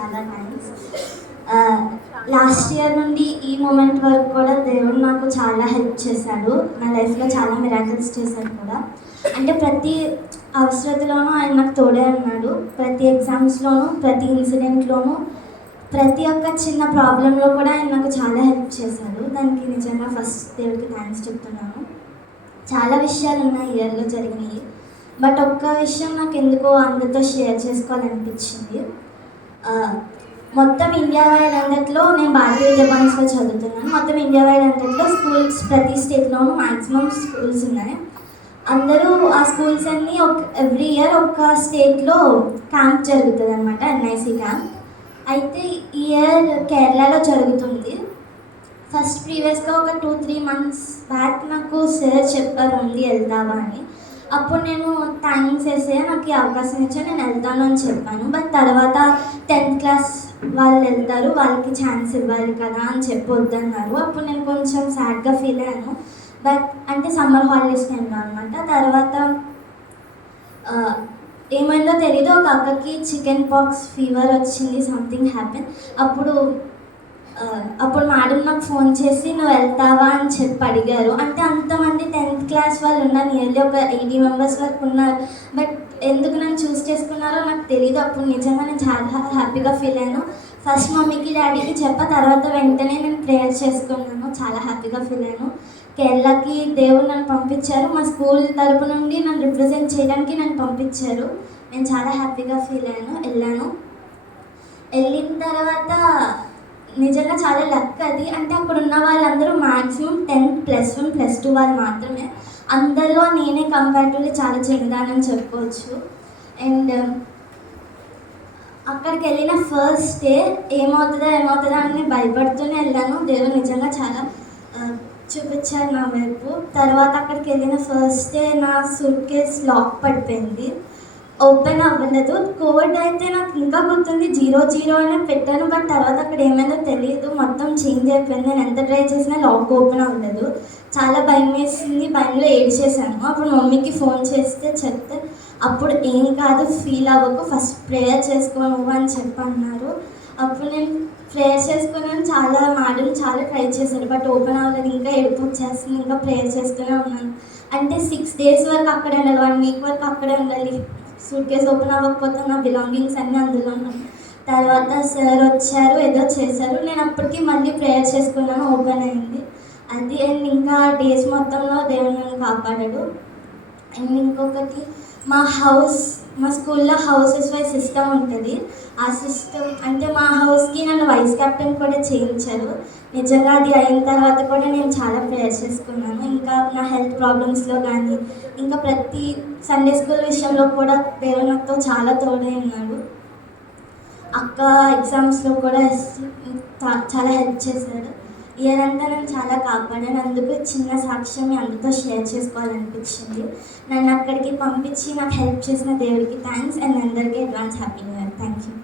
చాలా thanks. Last year నుండి ఈ మూమెంట్ వరకు కూడా దేవుడు నాకు చాలా హెల్ప్ చేశాడు. నా లైఫ్లో చాలా మిరాకిల్స్ చేశాడు కూడా. అంటే ప్రతి అవసరతలోనూ ఆయన నాకు తోడే ఉన్నాడు. ప్రతి ఎగ్జామ్స్లోనూ, ప్రతి ఇన్సిడెంట్లోనూ, ప్రతి ఒక్క చిన్న ప్రాబ్లంలో కూడా ఆయన నాకు చాలా హెల్ప్ చేశాడు. దానికి నిజంగా ఫస్ట్ దేవుడికి థ్యాంక్స్ చెప్తున్నాను. చాలా విషయాలు ఉన్నాయి ఇయర్లో జరిగినాయి, బట్ ఒక్క విషయం నాకు ఎందుకో అందరితో షేర్ చేసుకోవాలనిపించింది. మొత్తం ఇండియా వైడ్ అంతట్లో నేను భారతీయ విద్యాభవన్స్లో చదువుతున్నాను. మొత్తం ఇండియా వైడ్ అంతట్లో స్కూల్స్ ప్రతి స్టేట్లోనూ మ్యాక్సిమం స్కూల్స్ ఉన్నాయి. అందరూ ఆ స్కూల్స్ అన్నీ ఎవ్రీ ఇయర్ ఒక స్టేట్లో క్యాంప్ జరుగుతుంది అనమాట, ఎన్ఐసి క్యాంప్. అయితే ఈ ఇయర్ కేరళలో జరుగుతుంది. ఫస్ట్ ప్రీవియస్గా ఒక 2-3 months బ్యాక్ నాకు సార్ చెప్పారు ఉంది వెళ్తావా అని. అప్పుడు నేను థ్యాంక్స్ వేసే నాకు ఈ అవకాశం ఇచ్చా, నేను వెళ్తాను అని చెప్పాను. బట్ తర్వాత 10th క్లాస్ వాళ్ళు వెళ్తారు, వాళ్ళకి ఛాన్స్ ఇవ్వాలి కదా అని చెప్పి వద్దన్నారు. అప్పుడు నేను కొంచెం సాడ్గా ఫీల్ అయ్యాను. బట్ అంటే సమ్మర్ హాలిడేస్ టైంలో అనమాట. తర్వాత ఏమైందో తెలీదు, ఒక అక్కకి చికెన్ పాక్స్ ఫీవర్ వచ్చింది, సంథింగ్ హ్యాపెన్. అప్పుడు మేడం నాకు ఫోన్ చేసి నువ్వు వెళ్తావా అని చెప్పి అడిగారు. అంటే అంతమంది 10th క్లాస్ వాళ్ళు ఉన్నారు, నియర్లీ ఒక 80 members వరకు ఉన్నారు. బట్ ఎందుకు నన్ను చూస్ చేసుకున్నారో నాకు తెలియదు. అప్పుడు నిజంగా నేను చాలా హ్యాపీగా ఫీల్ అయ్యాను. ఫస్ట్ మమ్మీకి డాడీకి చెప్పా, తర్వాత వెంటనే నేను ప్రేయర్ చేసుకున్నాను. చాలా హ్యాపీగా ఫీల్ అయ్యాను. కేరళకి దేవుడు నన్ను పంపించారు, మా స్కూల్ తరపు నుండి నన్ను రిప్రజెంట్ చేయడానికి నన్ను పంపించారు. నేను చాలా హ్యాపీగా ఫీల్ అయ్యాను. వెళ్ళిన తర్వాత నిజంగా చాలా లక్ అది. అంటే అక్కడ ఉన్న వాళ్ళందరూ మ్యాక్సిమం 10+1+2 వాళ్ళు మాత్రమే. అందరిలో నేనే కంపారిటివ్లీ చాలా చిన్నదానని చెప్పుకోవచ్చు. అండ్ అక్కడికి వెళ్ళిన ఫస్ట్ డే ఏమవుతుందా అని భయపడుతూనే వెళ్ళాను. దేవుడు నిజంగా చాలా చూపించారు నా వైపు. తర్వాత అక్కడికి వెళ్ళిన ఫస్ట్ డే నా సూట్ కేస్ లాక్ పడిపోయింది, ఓపెన్ అవ్వలేదు. కోడ్ అయితే నాకు ఇంకా గుర్తుంది, 00 అనే పెట్టాను. బట్ తర్వాత అక్కడ ఏమైందో తెలియదు, మొత్తం చేంజ్ అయిపోయింది. నేను ఎంత ట్రై చేసినా లాక్ ఓపెన్ అవ్వలేదు. చాలా భయం వేసింది, భయంలో ఏడ్చేసాను. అప్పుడు మమ్మీకి ఫోన్ చేస్తే చెప్తే అప్పుడు ఏం కాదు, ఫీల్ అవ్వకు, ఫస్ట్ ప్రేయర్ చేసుకోను అని చెప్పి అన్నారు. అప్పుడు నేను ప్రేయర్ చేసుకున్నాను. మేడం చాలా ట్రై చేశారు, బట్ ఓపెన్ అవ్వలేదు. ఇంకా ఏడుపు వచ్చేస్తుంది, ఇంకా ప్రేయర్ చేస్తూనే ఉన్నాను. అంటే 6 days వరకు అక్కడే ఉండాలి, 1 week వరకు అక్కడే ఉండాలి. సూట్ కేసు ఓపెన్ అవ్వకపోతే నా బిలాంగింగ్స్ అన్నీ అందులో ఉన్నాయి. తర్వాత సార్ వచ్చారు, ఏదో చేశారు. నేను అప్పటికి మళ్ళీ ప్రేయర్ చేసుకున్నాను, ఓపెన్ అయింది అది. అండ్ ఇంకా డేస్ మొత్తంలో దేవుడు నన్ను కాపాడాడు. అండ్ ఇంకొకటి మా స్కూల్లో హౌసెస్ వైజ్ సిస్టమ్ ఉంటుంది. ఆ సిస్టమ్ అంటే మా హౌస్కి నన్ను వైస్ కెప్టెన్ కూడా చేయించారు. నిజంగా అది అయిన తర్వాత కూడా నేను చాలా ప్రేయర్ చేసుకున్నాను. ఇంకా నా హెల్త్ ప్రాబ్లమ్స్లో కానీ, ఇంకా ప్రతి సండే స్కూల్ విషయంలో కూడా దేవుడు నాతో చాలా తోడై ఉన్నాడు. అక్క ఎగ్జామ్స్లో కూడా చాలా హెల్ప్ చేశాడు. ఇయర్ అంతా నేను చాలా కాపాడాను. అందుకు చిన్న సాక్ష్యం మీ అందరితో షేర్ చేసుకోవాలనిపించింది. నన్ను అక్కడికి పంపించి నాకు హెల్ప్ చేసిన దేవుడికి థ్యాంక్స్. అండ్ అందరికీ advance happy new year. Thank you.